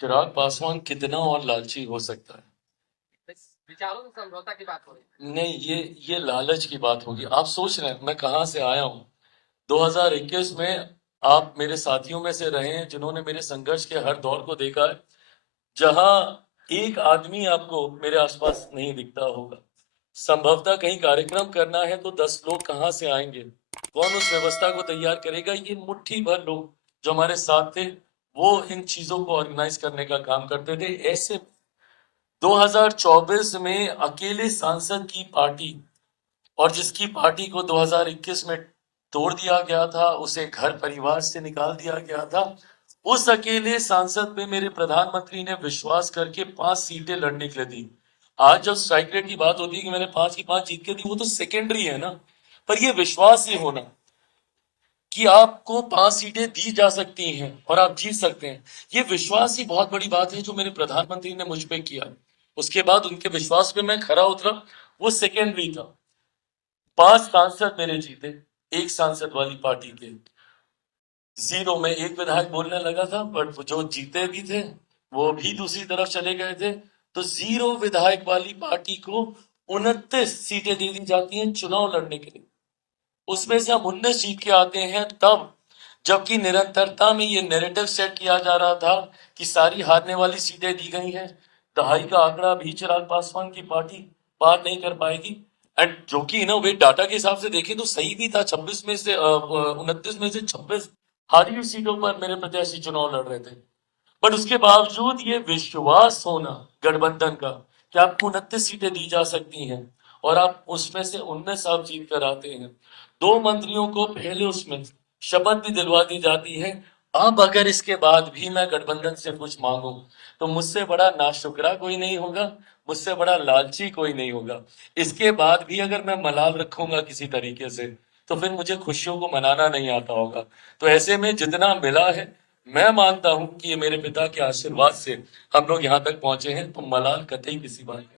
चिराग पासवान कितना और लालची हो सकता है? विचारों में समझौता की बात हो रही है। नहीं, ये लालच की बात होगी। आप सोच रहे हैं मैं कहाँ से आया हूँ? 2021 में आप मेरे साथियों में से रहे हैं जिन्होंने मेरे संघर्ष के हर दौर को देखा है, जहां एक आदमी आपको मेरे आसपास नहीं दिखता होगा। संभवतः कहीं कार्यक्रम करना है तो 10 लोग कहाँ से आएंगे? कौन उस व्यवस्था को तैयार करेगा? ये मुट्ठी भर लोग जो हमारे साथ थे, वो इन चीजों को ऑर्गेनाइज करने का काम करते थे। ऐसे 2024 में अकेले सांसद की पार्टी, और जिसकी पार्टी को 2021 में तोड़ दिया गया था, उसे घर परिवार से निकाल दिया गया था, उस अकेले सांसद पे मेरे प्रधानमंत्री ने विश्वास करके 5 सीटें लड़ने के लिए दी। आज जब स्ट्राइक रेट की बात होती है कि मैंने 5 की 5 जीत के दी, वो तो सेकेंडरी है ना। पर ये विश्वास ही होना कि आपको 5 सीटें दी जा सकती हैं और आप जीत सकते हैं, ये विश्वास ही बहुत बड़ी बात है जो मेरे प्रधानमंत्री ने मुझ पे किया। उसके बाद उनके विश्वास पे मैं खरा उतरा, वो सेकेंडरी था। 5 सांसद मेरे जीते, एक सांसद वाली पार्टी के जीरो में एक विधायक बोलने लगा था, बट जो जीते भी थे वो भी दूसरी तरफ चले गए थे। तो जीरो विधायक वाली पार्टी को 29 सीटें दे दी जाती हैं चुनाव लड़ने के लिए। उसमें से हम 19 जीत के आते हैं तब, जबकि निरंतरता में ये नैरेटिव सेट किया जा रहा था कि सारी हारने वाली सीटें दी गई हैं, दहाई का आंकड़ा भी चिराग पासवान की पार्टी पार नहीं कर पाएगी। एंड जो कि ना वे डाटा के हिसाब से देखें तो सही भी था। 26 में से 29 में से 26 हारी हुई सीटों पर मेरे प्रत्याशी चुनाव लड़ रहे थे। बट उसके बावजूद ये विश्वास होना गठबंधन का कि आपको 29 सीटें दी जा सकती हैं और आप उसमें से 19 आप जीत कर आते हैं। 2 मंत्रियों को पहले उसमें शपथ भी दिलवा दी जाती है। अब अगर इसके बाद भी मैं गठबंधन से कुछ मांगू तो मुझसे बड़ा नाशुक्रा कोई नहीं होगा, मुझसे बड़ा लालची कोई नहीं होगा। इसके बाद भी अगर मैं मलाल रखूंगा किसी तरीके से तो फिर मुझे खुशियों को मनाना नहीं आता होगा। तो ऐसे में जितना मिला है, मैं मानता हूं कि ये मेरे पिता के आशीर्वाद से हम लोग यहाँ तक पहुंचे हैं, तो मलाल कतई किसी बात